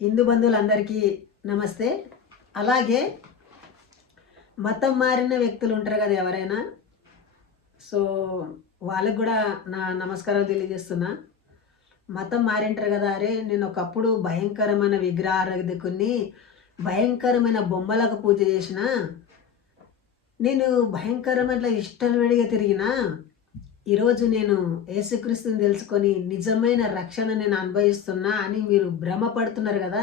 హిందూ బంధువులందరికీ నమస్తే. అలాగే మతం మారిన వ్యక్తులు ఉంటారు కదా ఎవరైనా. సో వాళ్ళకి కూడా నా నమస్కారాలు తెలియజేస్తున్నా. మతం మారింటారు కదా, అరే నేను ఒకప్పుడు భయంకరమైన విగ్రహారాధకుని, భయంకరమైన బొమ్మలకు పూజ చేసిన, నేను భయంకరమైన ఇష్టలుడిగా తిరిగిన, ఈరోజు నేను యేసుక్రీస్తుని తెలుసుకొని నిజమైన రక్షణ నేను అనుభవిస్తున్నా అని మీరు భ్రమపడుతున్నారు కదా,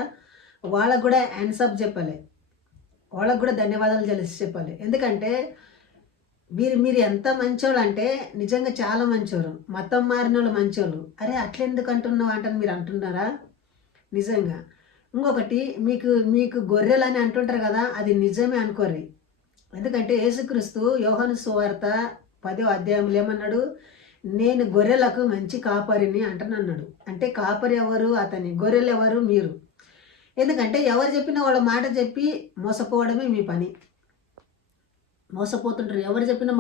వాళ్ళకు కూడా హ్యాండ్సప్ చెప్పాలి, వాళ్ళకు కూడా ధన్యవాదాలు చెప్పాలి. ఎందుకంటే మీరు ఎంత మంచోళ్ళు అంటే నిజంగా చాలా మంచోళ్ళు, మతం మారిన వాళ్ళు మంచోళ్ళు. అరే అట్లెందుకు అంటున్నావు అంటాను మీరు అంటున్నారా? నిజంగా. ఇంకొకటి, మీకు మీకు గొర్రెలు అని అంటుంటారు కదా, అది నిజమే అనుకోరి. ఎందుకంటే యేసుక్రీస్తు యోహాను సువార్త 10వ అధ్యాయంలో ఏమన్నాడు? నేను గొర్రెలకు మంచి కాపరిని అంటనన్నాడు. అంటే కాపరి ఎవరు? అతని. గొర్రెలు ఎవరు? మీరు. ఎందుకంటే ఎవరు చెప్పినా వాళ్ళ మాట చెప్పి మోసపోవడమే మీ పని. మోసపోతుంటారు. ఎవరు చెప్పినా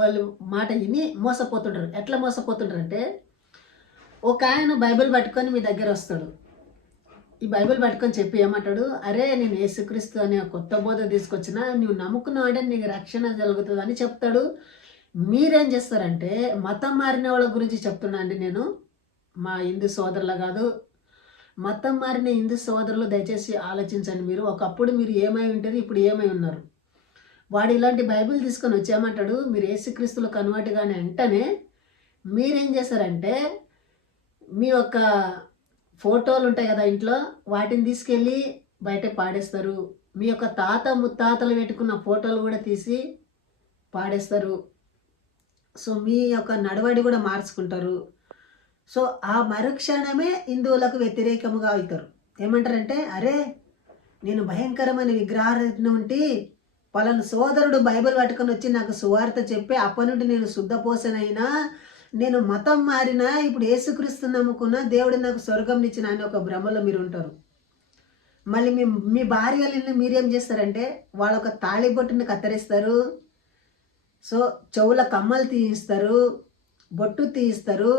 వాళ్ళు మాట విని మోసపోతుంటారు. ఎట్లా మోసపోతుంటారు అంటే, ఒక ఆయన బైబిల్ పట్టుకొని మీ దగ్గర వస్తాడు. ఈ బైబిల్ పట్టుకొని చెప్పి ఏమంటాడు? అరే నేను యేసుక్రీస్తు అనే కొత్త బోధ తీసుకొచ్చిన, నువ్వు నమ్ముకున్నావు అంటే నీకు రక్షణ జరుగుతుంది అని చెప్తాడు. మీరేం చేస్తారంటే, మతం మారిన వాళ్ళ గురించి చెప్తున్నా అండి నేను, మా హిందూ సోదరుల కాదు. మతం మారిన హిందూ సోదరులు దయచేసి ఆలోచించండి. మీరు ఒకప్పుడు మీరు ఏమై ఉంటారు, ఇప్పుడు ఏమై ఉన్నారు. వాడు ఇలాంటి బైబిల్ తీసుకొని వచ్చేయమంటాడు, మీరు యేసుక్రీస్తులో కన్వర్ట్ కానీ వెంటనే మీరేం చేస్తారంటే, మీ యొక్క ఫోటోలు ఉంటాయి కదా ఇంట్లో, వాటిని తీసుకెళ్ళి బయట పాడేస్తారు. మీ యొక్క తాత ముత్తాతలు పెట్టుకున్న ఫోటోలు కూడా తీసి పాడేస్తారు. సో మీ యొక్క నడవడి కూడా మార్చుకుంటారు. సో ఆ మరుక్షణమే హిందువులకు వ్యతిరేకముగా అవుతారు. ఏమంటారంటే, అరే నేను భయంకరమైన విగ్రహారాధన ఉంటే పలానా సోదరుడు బైబిల్ పట్టుకొని వచ్చి నాకు సువార్త చెప్పి అప్పటి నుండి నేను శుద్ధపోసనైనా, నేను మతం మారినా, ఇప్పుడు యేసుక్రీస్తు నమ్ముకున్నా, దేవుడు నాకు స్వర్గం ఇచ్చిన అని ఒక భ్రమలో మీరు ఉంటారు. మళ్ళీ మీ భార్యలని మీరేం చేస్తారంటే, వాళ్ళ ఒక తాళిబొట్టుని కత్తిరిస్తారు. సో చెవుల కమ్మలు తీయిస్తారు, బొట్టు తీయిస్తారు,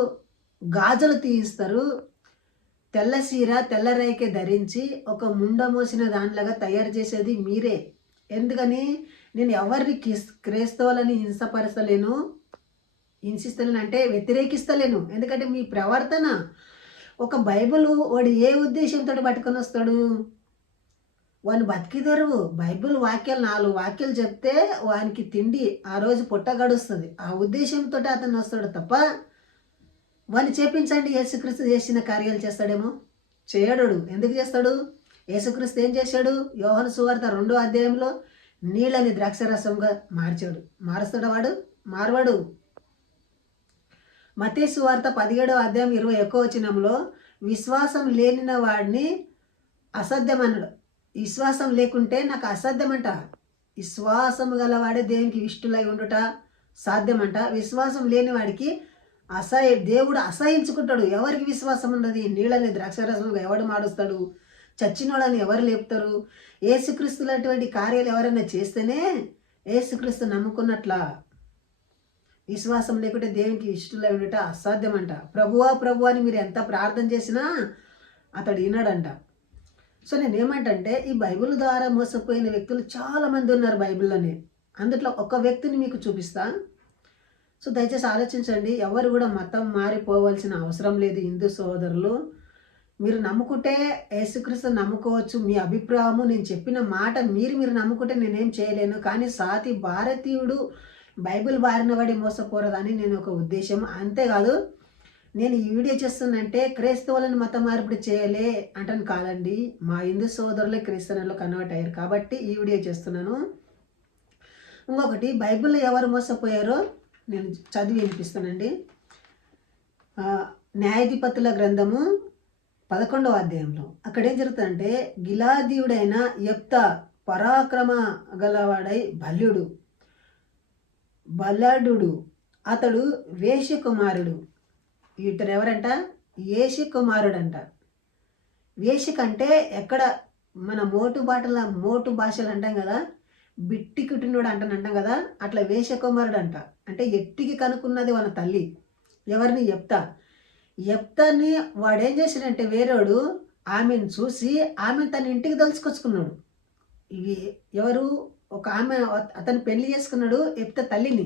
గాజులు తీయిస్తారు, తెల్ల చీర తెల్ల రేఖ ధరించి ఒక ముండ మోసిన దానిలాగా తయారు చేసేది మీరే. ఎందుకని? నేను ఎవరిని క్రైస్తవులని హింసిస్తలేను అంటే వ్యతిరేకిస్తలేను. ఎందుకంటే మీ ప్రవర్తన, ఒక బైబిల్ వాడు ఏ ఉద్దేశంతో పట్టుకొని వస్తాడు? వాని బతికిదరు. బైబిల్ వాక్యాలు 4 వాక్యాలు చెప్తే వానికి తిండి ఆ రోజు పొట్ట గడుస్తుంది. ఆ ఉద్దేశంతో అతను వస్తాడు తప్ప, వాని చేపించండి యేసుక్రీస్తు చేసిన కార్యాలు చేస్తాడేమో? చేయడు. ఎందుకు చేస్తాడు? యేసుక్రీస్తు ఏం చేశాడు? యోహాను సువార్త 2వ అధ్యాయంలో నీళ్ళని ద్రాక్షరసంగా మార్చాడు. మారుస్తాడు వాడు? మారవాడు. మత్తయి సువార్త 17వ అధ్యాయం 21వ వచనంలో విశ్వాసం లేనిన వాడిని అసాధ్యం అన్నాడు. విశ్వాసం లేకుంటే నాకు అసాధ్యమంట. విశ్వాసం గలవాడే దేవునికి ఇష్టలై ఉండుట సాధ్యమంట. విశ్వాసం లేని వాడికి దేవుడు అసహించుకుంటాడు. ఎవరికి విశ్వాసం ఉన్నది? నీళ్ళని ద్రాక్షరసంగా ఎవడు మాడుస్తాడు? చచ్చినోళ్ళని ఎవరు లేపుతారు? యేసుక్రీస్తులు అటువంటి కార్యాలు ఎవరైనా చేస్తేనే యేసుక్రీస్తు నమ్ముకున్నట్లా. విశ్వాసం లేకుంటే దేవునికి ఇష్టలై ఉండట అసాధ్యమంట. ప్రభువా ప్రభు అని మీరు ఎంత ప్రార్థన చేసినా అతడు విన్నాడంట. సో నేనేమంటే, ఈ బైబిల్ ద్వారా మోసపోయిన వ్యక్తులు చాలామంది ఉన్నారు బైబిల్లోనే. అందులో ఒక వ్యక్తిని మీకు చూపిస్తా. సో దయచేసి ఆలోచించండి. ఎవరు కూడా మతం మారిపోవాల్సిన అవసరం లేదు. హిందూ సోదరులు, మీరు నమ్ముకుంటే యేసుక్రీస్తు నమ్ముకోవచ్చు. మీ అభిప్రాయము, నేను చెప్పిన మాట మీరు నమ్ముకుంటే నేనేం చేయలేను. కానీ సాటి భారతీయుడు బైబిల్ బారిన పడి మోసపోరదని నేను ఒక ఉద్దేశం. అంతేకాదు, నేను ఈ వీడియో చేస్తున్నంటే క్రైస్తవులను మత మార్పిడి చేయలే అంటాను కాదండి. మా హిందూ సోదరులే క్రైస్తవులలో కన్వర్ట్ అయ్యారు కాబట్టి ఈ వీడియో చేస్తున్నాను. ఇంకొకటి, బైబిల్లో ఎవరు మోసపోయారో నేను చదివి వినిపిస్తానండి. న్యాయాధిపతుల గ్రంథము 11వ అధ్యాయంలో అక్కడ ఏం జరుగుతుందంటే, గిలాదీయుడైన యెఫ్తా పరాక్రమ గలవాడై బలడు, అతడు వేశ్యకుమారుడు. ఇతను ఎవరంట? వేశ్య కుమారుడు అంట. వేశ్య కంటే ఎక్కడ మన మోటు భాషలు అంటాం కదా, బిట్టి కుట్టినోడు అంటాం కదా, అట్లా వేశ్య కుమారుడు అంట. అంటే ఎట్టికి కనుక్కున్నది వాళ్ళ తల్లి. ఎవరిని? యెఫ్తా. యెఫ్తాని వాడేం చేశాడంటే, వేరేవాడు ఆమెను చూసి ఆమెను తన ఇంటికి తలుచుకొచ్చుకున్నాడు. ఇవి ఎవరు? ఒక ఆమె అతను పెళ్లి చేసుకున్నాడు ఎప్త తల్లిని.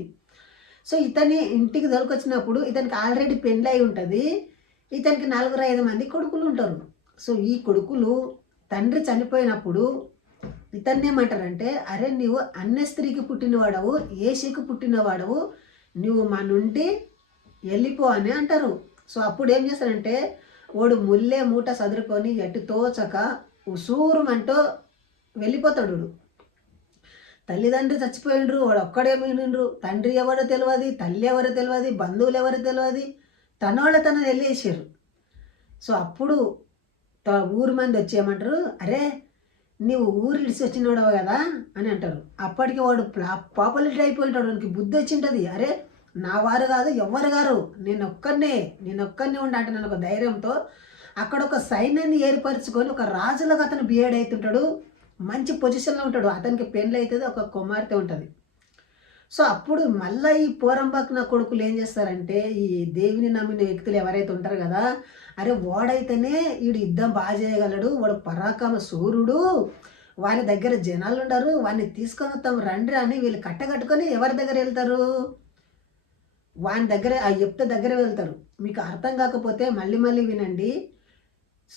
సో ఇతని ఇంటికి దొరికొచ్చినప్పుడు ఇతనికి ఆల్రెడీ పెళ్ళి అయి ఉంటుంది. ఇతనికి 4-5 మంది కొడుకులు ఉంటారు. సో ఈ కొడుకులు తండ్రి చనిపోయినప్పుడు ఇతన్ని ఏమంటారంటే, అరే నువ్వు అన్య స్త్రీకి పుట్టినవాడవు, ఏషికి పుట్టినవాడవు, నువ్వు మా నుండి వెళ్ళిపో అని అంటారు. సో అప్పుడు ఏం చేస్తారంటే వాడు ముల్లే మూట సదురుకొని ఎటు తోచక ఉసూరుమంటూ వెళ్ళిపోతాడు. తల్లిదండ్రి చచ్చిపోయిండ్రు, వాడు ఒక్కడే మిగిలిండ్రు. తండ్రి ఎవరో తెలియదు, తల్లి ఎవరో తెలియదు, బంధువులు ఎవరో తెలియదు. తనోళ్ళ తన వెళ్ళేసారు. సో అప్పుడు ఊరు మంది వచ్చి ఏమంటారు, అరే నీవు ఊరు ఇడిచి వచ్చినాడవు కదా అని అంటారు. అప్పటికి వాడు పాపులర్ అయిపోయింటాడు. వానికి బుద్ధి వచ్చింటుంది. అరే నా వారు కాదు, ఎవ్వరు గారు, నేను ఒక్కనే ఉండి అంటే నేను ఒక ధైర్యంతో అక్కడ ఒక సైన్యాన్ని ఏర్పరచుకొని ఒక రాజులకు అతను బిహేడ్ అవుతుంటాడు. మంచి పొజిషన్లో ఉంటాడు. అతనికి పెళ్ళి అవుతుంది, ఒక కుమార్తె ఉంటుంది. సో అప్పుడు మళ్ళీ ఈ పోరంబాకు నా కొడుకులు ఏం చేస్తారంటే, ఈ దేవిని నమ్మిన వ్యక్తులు ఎవరైతే ఉంటారు కదా, అరే వాడైతేనే వీడు యుద్ధం బాగా చేయగలడు, వాడు పరాక్రమ సూర్యుడు, వారి దగ్గర జనాలు ఉండరు, వాడిని తీసుకొని వస్తాం రండి అని వీళ్ళు కట్టకట్టుకొని ఎవరి దగ్గర వెళ్తారు? వాని దగ్గర, ఆ యెఫ్తా దగ్గర వెళ్తారు. మీకు అర్థం కాకపోతే మళ్ళీ వినండి.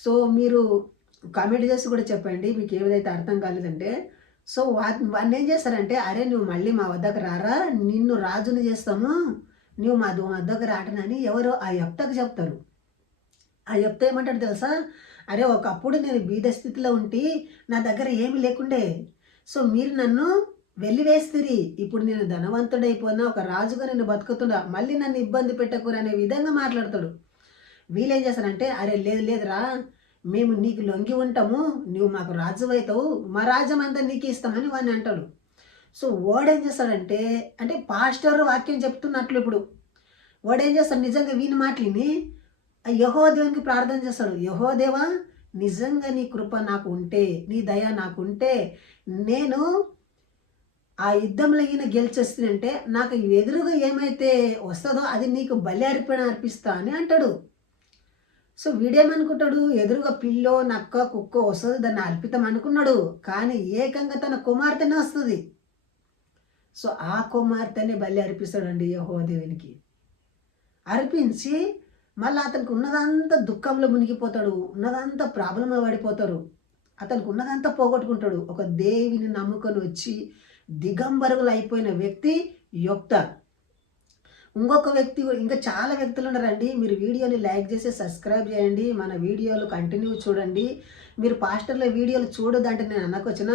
సో మీరు కామెంట్ చేసి కూడా చెప్పండి మీకు ఏదైతే అర్థం కాలేదంటే. సో వాడిని ఏం చేస్తారంటే, అరే నువ్వు మళ్ళీ మా వద్దకు రారా, నిన్ను రాజుని చేస్తాము, నువ్వు మా వద్దకు రాటనని ఎవరు ఆ యెఫ్తాకు చెప్తారు. ఆ యెఫ్తా ఏమంటాడు తెలుసా, అరే ఒకప్పుడు నేను బీద స్థితిలో ఉండి నా దగ్గర ఏమి లేకుండే, సో మీరు నన్ను వెలివేస్తురి, ఇప్పుడు నేను ధనవంతుడైపోయినా ఒక రాజుగా నేను బతుకుతున్నా, మళ్ళీ నన్ను ఇబ్బంది పెట్టకూరు అనే విధంగా మాట్లాడతాడు. వీళ్ళేం చేస్తారంటే, అరే లేదురా మేము నీకు లొంగి ఉంటాము, నువ్వు మాకు రాజు అవుతావు, మా రాజ్యం అంతా నీకు ఇస్తామని వాడిని అంటాడు. సో వాడేం చేస్తాడంటే, అంటే పాస్టర్ వాక్యం చెప్తున్నట్లు ఇప్పుడు వాడేం చేస్తాడు, నిజంగా వీని మాటలిని యెహోవా దేవునికి ప్రార్థన చేస్తాడు. యెహోవా దేవా నిజంగా నీ కృప నాకు ఉంటే, నీ దయ నాకు ఉంటే, నేను ఆ యుద్ధంలో ఈయన గెలిచేస్తుందంటే నాకు ఎదురుగా ఏమైతే వస్తుందో అది నీకు బలి అర్పిస్తా అని అంటాడు. సో వీడేమనుకుంటాడు, ఎదురుగా పిల్లో నక్క కుక్క వస్తుంది దాన్ని అర్పితం అనుకున్నాడు. కానీ ఏకంగా తన కుమార్తెనే వస్తుంది. సో ఆ కుమార్తెనే బలి అర్పిస్తాడండి యెహోవా దేవునికి. అర్పించి మళ్ళీ అతనికి ఉన్నదంతా దుఃఖంలో మునిగిపోతాడు, ఉన్నదంతా ప్రాబ్లంలో పడిపోతారు, అతనికి ఉన్నదంతా పోగొట్టుకుంటాడు. ఒక దేవిని నమ్ముకొని వచ్చి దిగంబరులు అయిపోయిన వ్యక్తి యెఫ్తా. ఇంకొక వ్యక్తి, ఇంకా చాలా వ్యక్తులు ఉన్నారండి. మీరు వీడియోని లైక్ చేసి సబ్స్క్రైబ్ చేయండి, మన వీడియోలు కంటిన్యూ చూడండి. మీరు పాస్టర్ల వీడియోలు చూడదంటే నేను అనకొచ్చిన,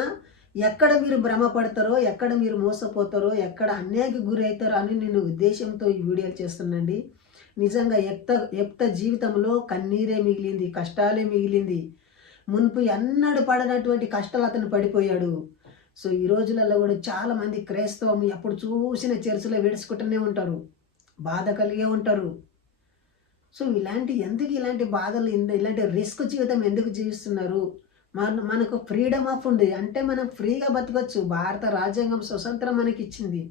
ఎక్కడ మీరు భ్రమపడతారో, ఎక్కడ మీరు మోసపోతారో, ఎక్కడ అన్యాయకి గురి అవుతారో అని నేను ఉద్దేశంతో ఈ వీడియోలు చేస్తున్నాండి. నిజంగా యెఫ్తా జీవితంలో కన్నీరే మిగిలింది, కష్టాలే మిగిలింది. మున్పు ఎన్నడూ పడనటువంటి కష్టాలు అతను పడిపోయాడు. సో ఈ రోజులలో కూడా చాలామంది క్రైస్తవం ఎప్పుడు చూసిన చర్చిలో వేడుచుకుంటూనే ఉంటారు, బాధ కలిగే ఉంటారు. సో ఎందుకు ఇలాంటి బాధలు, ఇలాంటి రిస్క్ జీవితం ఎందుకు జీవిస్తున్నారు? మనకు ఫ్రీడమ్ ఆఫ్ ఉంది అంటే మనం ఫ్రీగా బతకొచ్చు. భారత రాజ్యాంగం స్వతంత్రం మనకి ఇచ్చింది.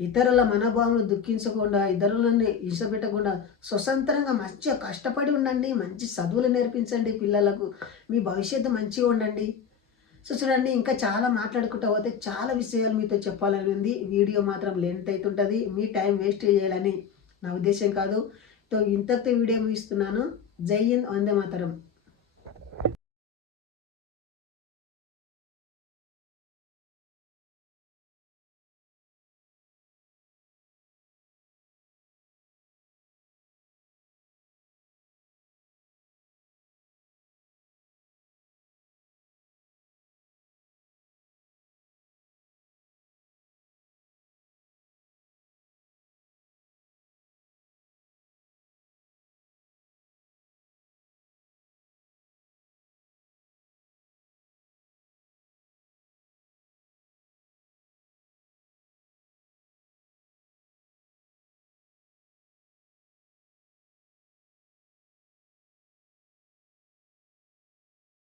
ఇతరుల మనోభావాలను దుఃఖించకుండా, ఇతరులని ఇష్టపెట్టకుండా స్వతంత్రంగా మంచిగా కష్టపడి ఉండండి, మంచి చదువులు నేర్పించండి పిల్లలకు, మీ భవిష్యత్తు మంచిగా ఉండండి. సో చూడండి, ఇంకా చాలా మాట్లాడుకుంటూ పోతే చాలా విషయాలు మీతో చెప్పాలని ఉంది. వీడియో మాత్రం లెంత్ అవుతుంటుంది, మీ టైం వేస్ట్ చేయాలని నా ఉద్దేశం కాదు. ఇంతతో వీడియో ముగిస్తున్నాను. జై హింద్, వందే మాతరం.